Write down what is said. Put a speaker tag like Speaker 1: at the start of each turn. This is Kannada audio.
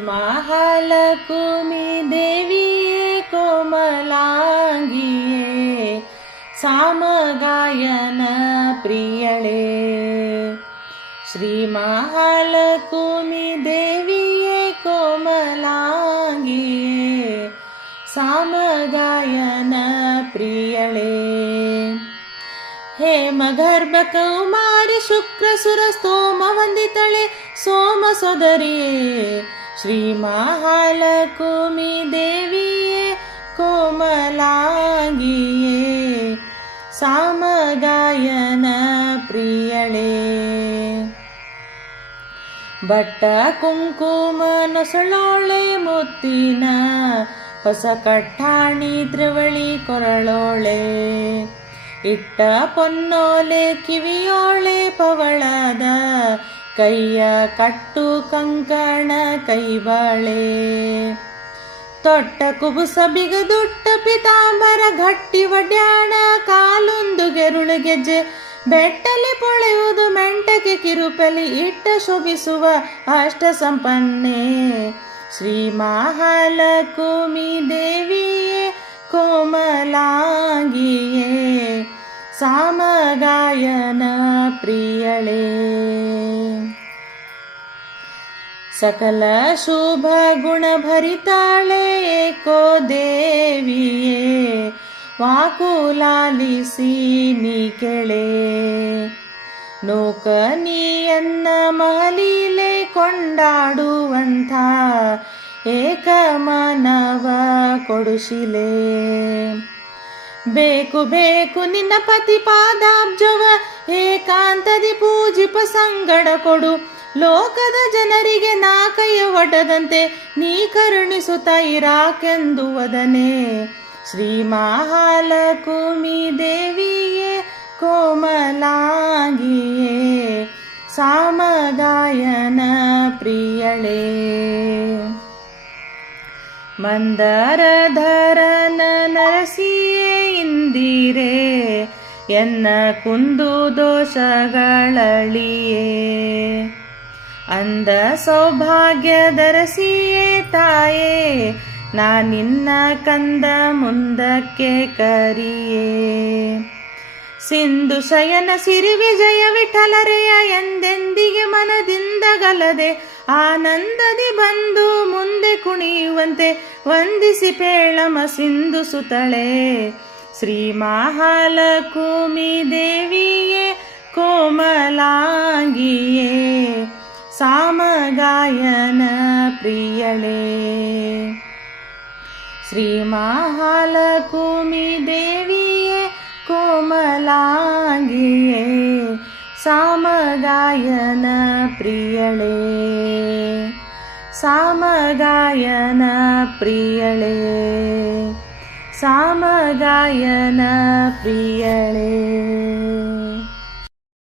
Speaker 1: महालक्ष्मी देवी कोमलाङ्गिये सामगायन प्रियळे श्रीमहालक्ष्मी देवी कोमलाङ्गिये सामगायन प्रियळे हेमगर्भ कौमारि सोम सोमसुदर्ये ಶ್ರೀ ಮಹಾಲಕ್ಷ್ಮಿ ದೇವಿಯೇ ಕೋಮಲಾಂಗಿಯೇ, ಸಾಮಗಾಯನ ಪ್ರಿಯಳೇ. ಬಟ್ಟ ಕುಂಕುಮ ನೊಸಳೋಳೆ ಮುತ್ತಿನ, ಹೊಸ ಕಟ್ಟಾಣಿ ತ್ರಿವಳಿ ಕೊರಳೋಳೆ. ಇಟ್ಟ ಪೊನ್ನೋಲೆ ಕಿವಿಯೋಳೆ ಪವಳದ ಕೈಯ ಕಟ್ಟು ಕಂಕಣ ಕೈವಾಳೆ. ತೊಟ್ಟ ಕುಬುಸ ಬಿಗದೊಟ್ಟ ಪಿತಾಂಬರ ಗಟ್ಟಿ ಒಡ್ಯಾಣ ಕಾಲೊಂದು ಗೆರುಳು ಗೆಜ್ಜೆ. ಬೆಟ್ಟಲಿ ಪೊಳೆಯುವುದು ಮೆಂಟಕ್ಕೆ ಕಿರುಪಲಿ ಇಟ್ಟ ಶೋಭಿಸುವ ಅಷ್ಟ ಸಂಪನ್ನೆ. ಶ್ರೀ ಮಹಾಲಕ್ಷ್ಮಿ ದೇವಿಯೇ, ಕೋಮಲಾಂಗಿಯೇ, ಸಾಮಗಾಯನ ಪ್ರಿಯಳೇ. ಸಕಲ ಶುಭ ಗುಣ ಭರಿತಾಳೆ ಏಕೋ ದೇವಿಯೇ. ವಾಕುಲಾಲಿಸಿ ನೀ ಕೆಳೆ. ನೂಕ ನೀಯನ್ನ ಮಹಲೀಲೆ ಕೊಂಡಾಡುವಂಥ ಏಕಮಾನವ ಕೊಡುಶಿಲೆ. ಬೇಕು ಬೇಕು ನಿನ್ನ ಪತಿ ಪಾದಾಬ್ಜವ ಏಕಾಂತದಿ ಪೂಜಿಪ ಸಂಗಡ ಕೊಡು. ಲೋಕದ ಜನರಿಗೆ ನಾ ಕೈಯ ಒಡ್ಡದಂತೆ ನೀ ಕರುಣಿಸುತ್ತ ಇರಾಕೆಂದುವದನೆ ಶ್ರೀ ಮಹಾಲಕುಮಿ ದೇವಿಯೇ, ಕೋಮಲಾಗಿಯೇ ಸಾಮಗಾಯನ ಪ್ರಿಯಳೇ. ಮಂದರಧರನ ನರಸಿಯೇ ಇಂದಿರೇ, ಎನ್ನ ಕುಂದು ದೋಷಗಳಳಿಯೇ. ಅಂದ ಸೌಭಾಗ್ಯ ದರಸಿಯೇ ತಾಯೇ, ನಾ ನಿನ್ನ ಕಂದ ಮುಂದಕ್ಕೆ ಕರಿಯೇ. ಸಿಂಧು ಶಯನ ಸಿರಿ ವಿಜಯ ವಿಠಲರೆಯ ಎಂದೆಂದಿಗೆ ಮನದಿಂದ ಗಲದೆ, ಆನಂದದಿ ಬಂದು ಮುಂದೆ ಕುಣಿಯುವಂತೆ ವಂದಿಸಿ ಪೇಳಮ ಸಿಂಧು ಸುತಳೆ. ಶ್ರೀ ಮಹಾಲಕುಮಿ ದೇವಿಯೇ, ಕೋಮಲಾಂಗಿಯೇ. सामगायनप्रियळे श्रीमाहालकोमिदेवीये कोमलाङ्गिये सामगायनप्रियळे सामगायनप्रियळे सामगायनप्रियळे